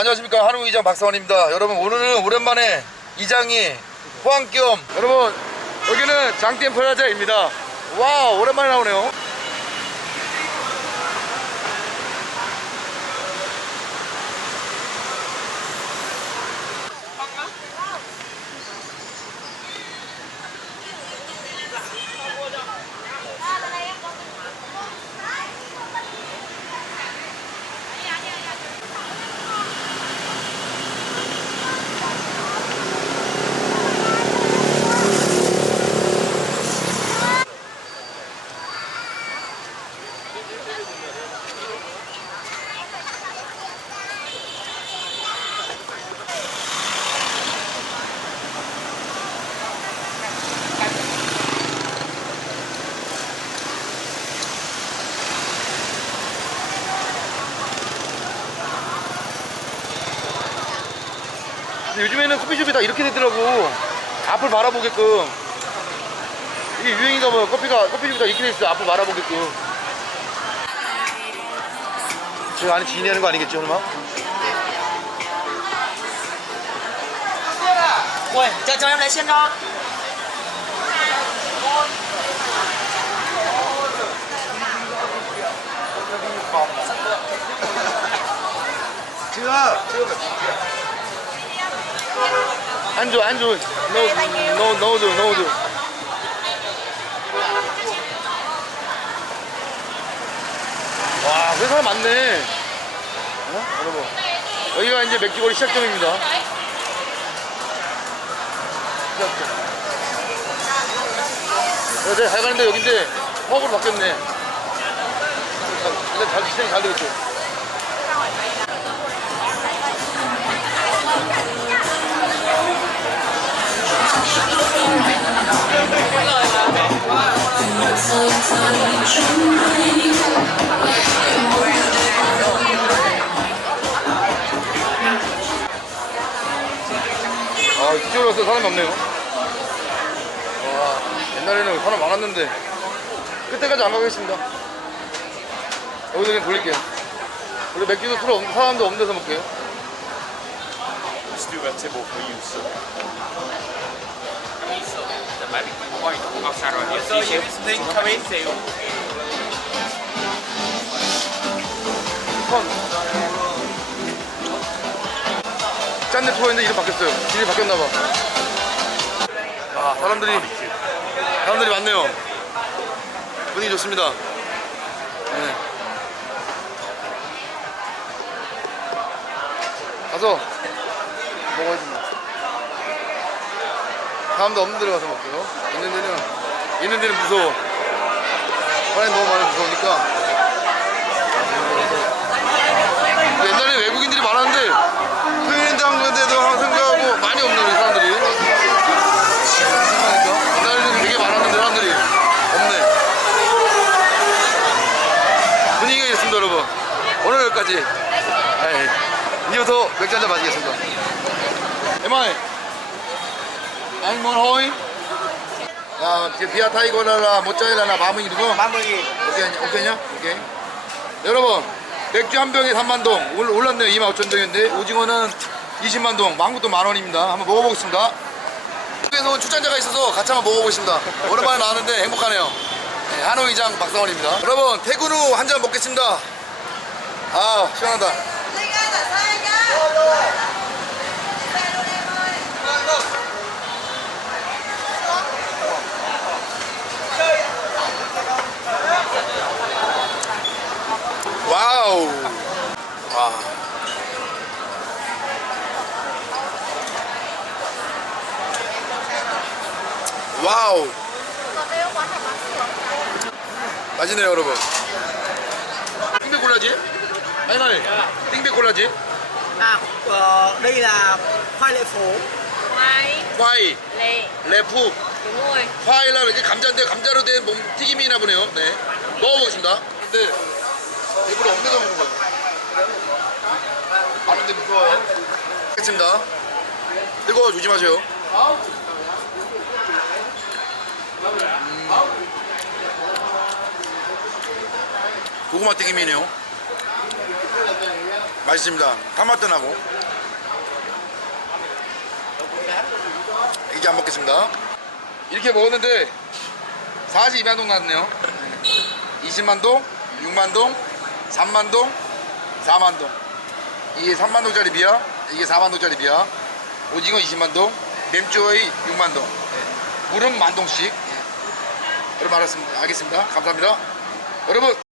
안녕하십니까. 한우 이장 박사원입니다. 여러분 오늘은 오랜만에 이장이 포항겸 여러분 여기는 장땡 플라자입니다. 와 오랜만에 나오네요. 요즘에는 커피숍이 다 이렇게 되더라고. 앞을 바라보게끔. 이게 유행인가 봐요 커피가 커피숍이 다 이렇게 돼 있어. 앞을 바라보게끔 지금 안에 지인이 하는 거 아니겠죠, 얼마? 뭐, 저, 저, 내 신랑. 지금, 지금. 안주, 안주. No, no, no, no, no. 와, 그 사람 많네. 어? 여러분. 여기가 이제 맥주거리 시작점입니다. 시작점. 어, 내가 잘 가는데 여긴데 허브로 바뀌었네. 일단 잘, 시장이 잘 되겠죠. 아, 이쪽으로 와서 사람이 없네요. 와, 옛날에는 사람 많았는데, 그때까지 안 가겠습니다. 여기서 그냥 돌릴게요. 원래 맥주도 술 없, 사람도 없는 데서 먹게요. Let's do a table for you, sir. The medic point outside right here. So you think come in, say 짠내 투어인데 이름 바뀌었어요. 이름이 바뀌었나봐. 아, 사람들이, 사람들이 많네요. 분위기 좋습니다. 네. 가서 먹어야지. 사람도 없는 데로 가서 먹고요. 있는 데는, 있는 데는 무서워. 사람이 너무 많이 무서우니까. 옛날에 외국인들이 많았는데, 토요일인데 한 건데도 항상 생각하고 많이 없네 우리 사람들이 생각하니까 옛날에는 되게 많았는데 사람들이 없네 분위기가 이렇습니다 여러분 오늘 여기까지 에이, 이어서 맥주 한잔 마시겠습니다 에마이 앵몬 호이 야 비아 타이거라라 모짜렐라나 마무이 누구? 마무리. 오케이, 오케이냐? 오케이. 여러분, 맥주 한 병에 3만 동. 올- 올랐네요. 2만 5천 동인데, 오징어는 20만 동, 망고도 만 원입니다. 한번 먹어보겠습니다. 한국에서 온 출장자가 있어서 같이 한번 먹어보겠습니다. 오랜만에 나왔는데 행복하네요. 네, 한우이장 박상원입니다. 여러분, 퇴근 후 한 잔 먹겠습니다. 아, 시원하다. 와우. 와. 와우. 맛있네요, 여러분. 띵백 콜라지? 아니, 아니. 띵백 콜라지? À, ờ, đây là khoai lệ phố. khoai 과이, lệ 레프, đúng rồi 파일라 이게 감자인데 감자로 된 몸 튀김이나 보네요. 네. 먹어보겠습니다. 근데 일부러 없는 거 먹는 거예요. 많은데 무서워요. 알겠습니다. 뜨거워 조심하세요. 음. 고구마 튀김이네요. 맛있습니다. 단맛도 나고. 이제 안 먹겠습니다. 이렇게 먹었는데 42만 동 나왔네요. 20만 동, 6만 동, 3만 동, 4만 동. 이게 3만 동짜리 비야, 이게 4만 동짜리 비야. 오징어 20만 동, 램조이 6만 동. 물은 만 동씩. 여러분 알았습니다. 알겠습니다. 감사합니다. 여러분